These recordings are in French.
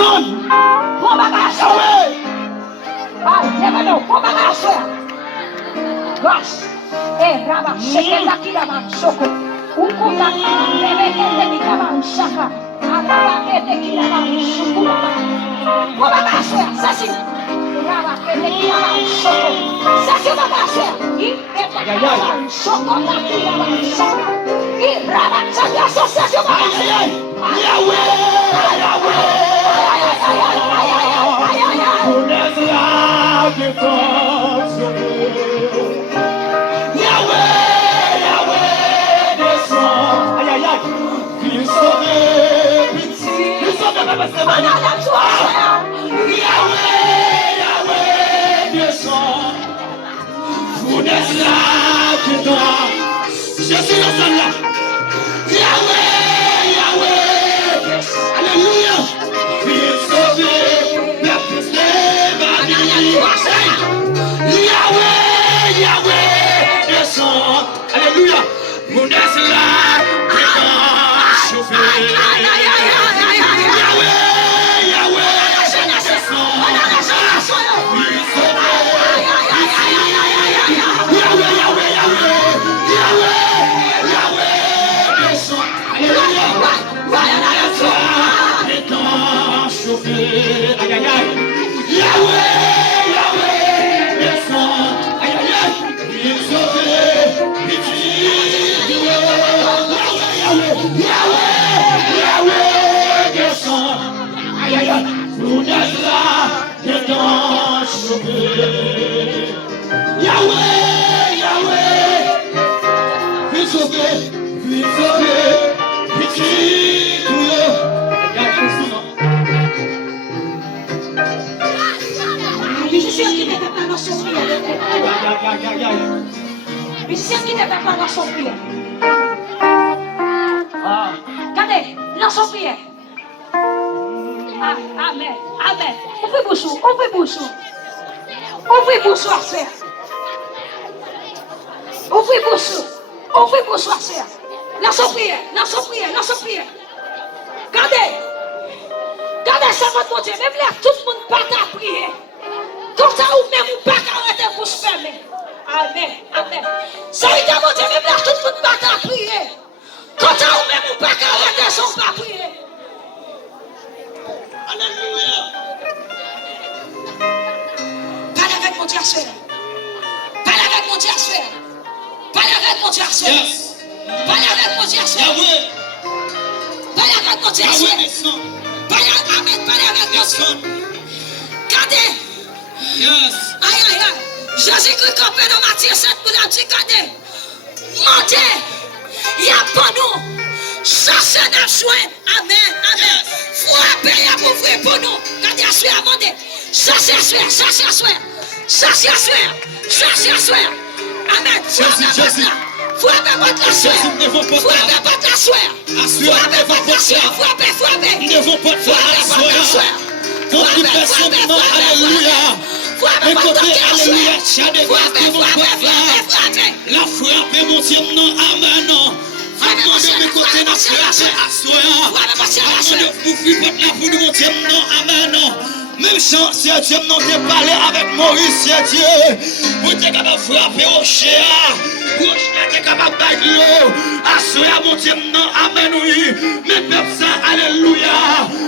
personne. Bon bagage. Yahweh. Ah, never know. Bon bagage. Gosh. Eh, brava. Shake la kila ma shoko. Ukuta bebe kete kila ma shaka. Ababa kete kila ma shukula. Bon bagage. Ça c'est. Brava kete kila ma shoko. Ça c'est bagage. I kete kila ma shoko la kila ma shaka. I brava. Ça c'est bagage. Yahweh. Goodness, love, you come to me. Yahweh, descends. Aïe, aïe, aïe. Viens sauver, pitié. Viens sauver, papa, c'est bon. Yahweh, descends. Goodness, love, you come. Je suis le seul là. Yahweh. Alléluia. Viens sauver, la piste va venir. Yahweh, descends. Alléluia. Mon est là, chauffer. Yahweh, descends. Viens sauver. Yahweh, descends. Alléluia. Aïe, aïe, aïe. Yahweh, descends. Aïe, aïe, aïe. Viens sauver, pitié. Yahweh, descends. Aïe, aïe, aïe. Nous êtes là, dedans, sauver. Yahweh, viens sauver, pitié. Musicien qui n'était pas dans son prière. Musicien qui n'était pas dans son prière. Regardez, dans son prière. Amen. Ouvrez bouchon. Ouvrez bouchon à faire. Ouvrez bouchon à faire. Dans son prière. Regardez ça, votre Dieu. Même là, tout le monde pas à prier. Comme ça, ou même ou pas arrêter pour se fermer. Amen. Ça veut dire, mon Dieu, même là, tout le monde pas à prier. Comme ça, ou même ou pas arrêter sans pas prier. Alléluia. Parle avec mon Dieu à soi. Parle avec mon Dieu à soi. Yes. Parle avec mon Dieu à soi. Yahweh. Parle avec mon Dieu à soi. Yahweh, descends. Parle avec mon Dieu. Regardez. Yes. Aïe. Jésus-Christ campé dans Matthieu 7 pour la dire, regardez. Montez. Il y a pour nous. Cherchez notre soin. Amen. Frappez, il y a pour ouvrir pour nous. Regardez à soin, montez. Cherchez à soin. Amen. Jésus. Frappez votre la soin. Jésus, ne vont pas Frappez votre la soin. Frappez votre la soin. Frappez. Ne vont pas faire la soin. Quand tu personne non, alléluia. Écoutez, alléluia. Chade grâce mon peuple. La frappe, mon Dieu, non, amen, non. Demandez de côté dans ce assoir. Demandez de vous faire la pour mon Dieu, non, amen, non. Même chant, si Dieu n'a pas parlé avec Maurice, si Dieu, vous êtes capable de frapper au chien. Vous êtes capable de battre l'eau. Assoya, mon Dieu, non, amen, oui. Mais peuple, ça, alléluia.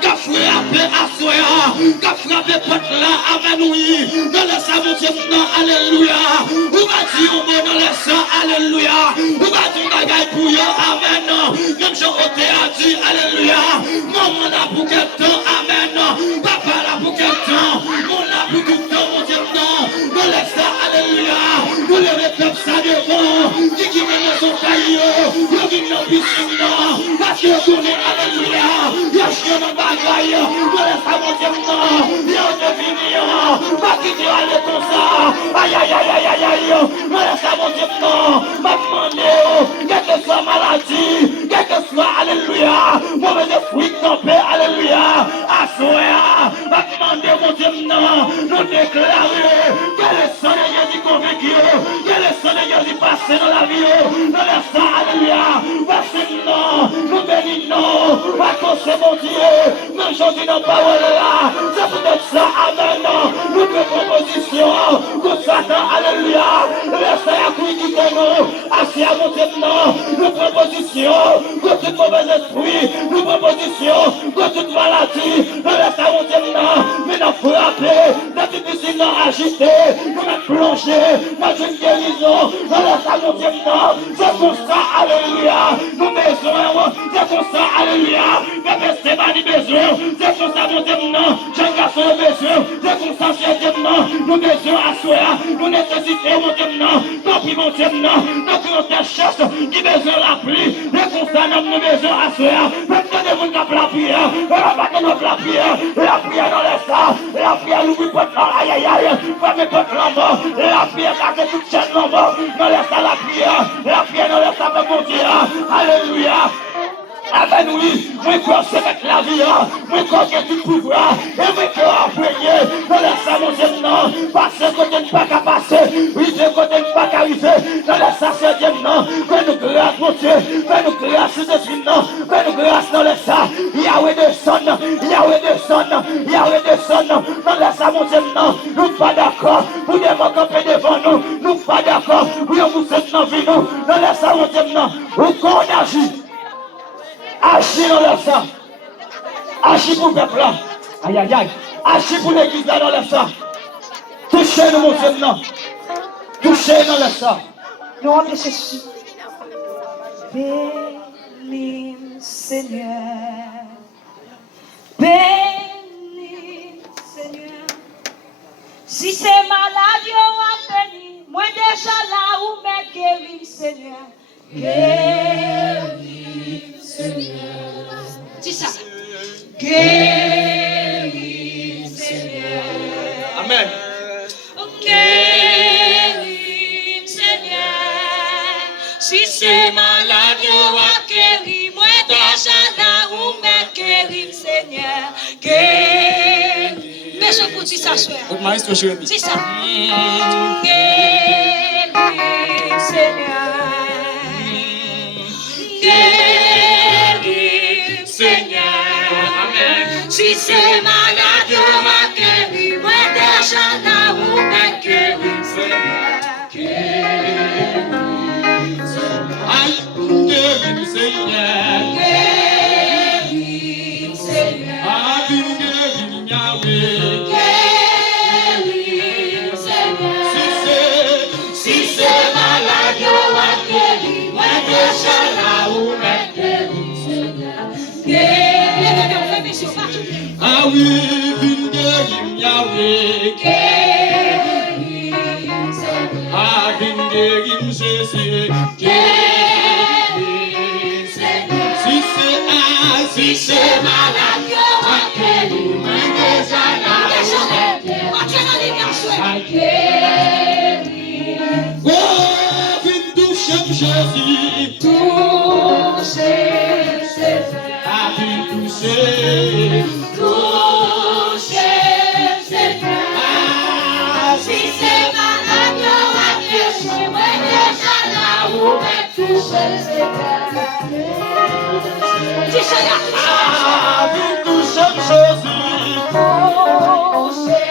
Qu'a frappé, assoya. Qu'a frappé, porte là, amen, oui. Dans le sang, mon Dieu, non, alléluia. Vous va dire au mot dans le sang, alléluia. Vous va dire bagaille pour eux, amen, non. Même Jean Oté a dit, alléluia. Maman a pour quel temps, amen, non. Papa là pour quel temps. On a pour tout temps, mon Dieu, non. Dans le sang, alléluia. Vous levez peuple, ça devant. Qui met dans son caillou. Vous qui n'en piscine, non. Parce que vous tournez, alléluia. Il y a chien dans le bagaille. Dans le sang, mon Dieu, non. Il y a un devinion. Pas qui dit aller comme ça. Aïe. Dans le sang, mon Dieu, non. M'a demandé, quelle que soit maladie, quelle que soit, alléluia. Mauvais fruit campé, alléluia. Assoya. M'a demandé, mon Dieu, non. Nous déclarer que le sang de Jésus convaincu. Que le sang de Jésus passe dans la vie. Dans le sang, alléluia. Parce que non, nous bénissons. non, attention mon Dieu, mais j'en dis non parole là, ça peut être ça, amen, non, nous deux propositions, que Satan, alléluia, laisse à critiquer nous, assis à monter non, nous propositions, que toute mauvais esprit, nous propositions, que toute maladie, nous laisse à monter non, mais nous frapper, nous difficile non agiter, nous mettre plongé, dans une guérison, nous laisse à monter non, c'est pour ça, alléluia, nous besoin, c'est pour ça, alléluia, bébé c'est pas du besoin, c'est pour ça, monter non, jeune garçon besoin, c'est pour ça, c'est non, nous besoin à soi, nous nécessitons monter non, nous prions monter non, nous prions ta chasse, qui besoin la pluie, c'est pour ça, nous besoin à soi, maintenant de vous cap la prière, la prière dans les ça, la prière l'oublie pas aïe aïe aïe, pas mes potes là-bas, la prière qui a toute chaîne là-bas, dans les ça la prière dans les ça, mon Dieu, alléluia. Amen, oui, moi crois que c'est la vie, moi crois que tu pouvoir, et moi crois prier, dans la salle, mon Dieu, non, parce que côté ne pas qu'à passer, oui, c'est côté ne pas qu'à arriver, dans la salle, c'est Dieu, non, fais-nous grâce, mon Dieu, fais-nous grâce, Jésus, non, fais-nous grâce dans la salle, Yahweh descend, Yahweh descend, Yahweh descend, dans la salle, mon Dieu, non, nous pas d'accord, vous devez camper devant nous, nous pas d'accord, oui, on vous êtes dans vie, nous, dans la salle, mon Dieu, non, où qu'on agit. Agis dans le sang. Agis pour le peuple là. Aïe aïe aïe. Agis pour l'église là dans le sang. Touchez-nous mon Dieu maintenant. Touchez dans le sang. Nom de Jésus. Bénis Seigneur. Bénis Seigneur. Si c'est malade, on va bénir. Moi déjà là où m'est guéri Seigneur. Guéris Seigneur. Dis ça. Guéris Seigneur. Amen. Guéris Seigneur. Si c'est malade, on va guérir. Moi déjà là où m'est guéri Seigneur. Guéris. Mets-toi pour dire ça, soeur. Dis ça. Guéris Seigneur. Guéris Seigneur. Amen. Si c'est malade, on va guérir. Moi déjà là où m'est guéri Seigneur. Guéris Seigneur. Guéris Seigneur. Guéris Seigneur. Si c'est malade, on va guérir. Moi déjà là où m'est guéri Seigneur. Ah oui, Yahweh. Guéris Seigneur. Ah, Jésus. Guéris Seigneur. Si c'est malade, on va guérir. Moi déjà là où m'est guéri. oh, viens toucher Jésus. Touchez Seigneur. Ah, viens toucher. Touchez Seigneur. Ah, Si c'est malade, on va guérir. Moi déjà là où m'est touché Seigneur. Si c'est la ah, viens toucher Jésus. touchez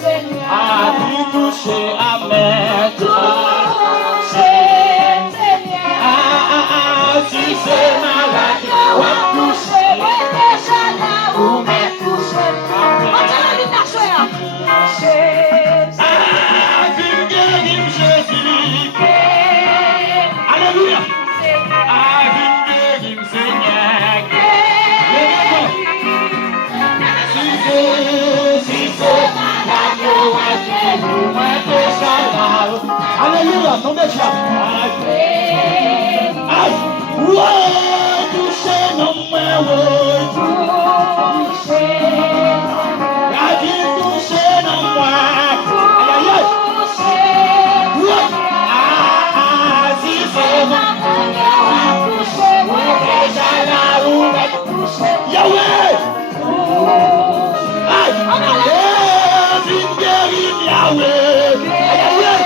Seigneur. Ah, viens toucher. Amen. Touchez Seigneur. Si c'est malade, on va toucher. Moi déjà là où m'est touché. On tient la lutte à soeur. ah, viens guérir Jésus. Alléluia. Ah, viens guérir Seigneur. Si c'est malade, on va guérir. Moi déjà là. Alléluia, non mais aïe, ouais, touchez non mais ouais. La vie touchez non moi. Aïe aïe aïe. Ouais. Ah, si c'est malade, déjà là où Yahweh. Aïe, viens guérir Yahweh. Aïe aïe aïe.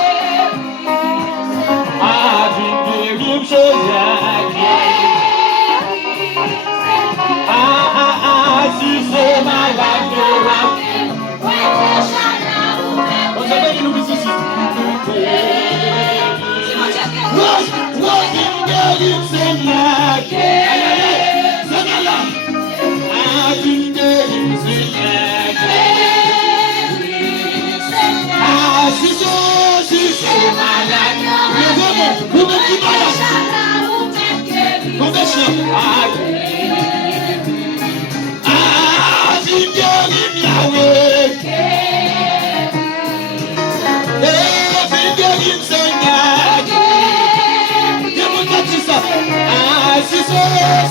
Ah, viens guérir Jésus.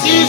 Si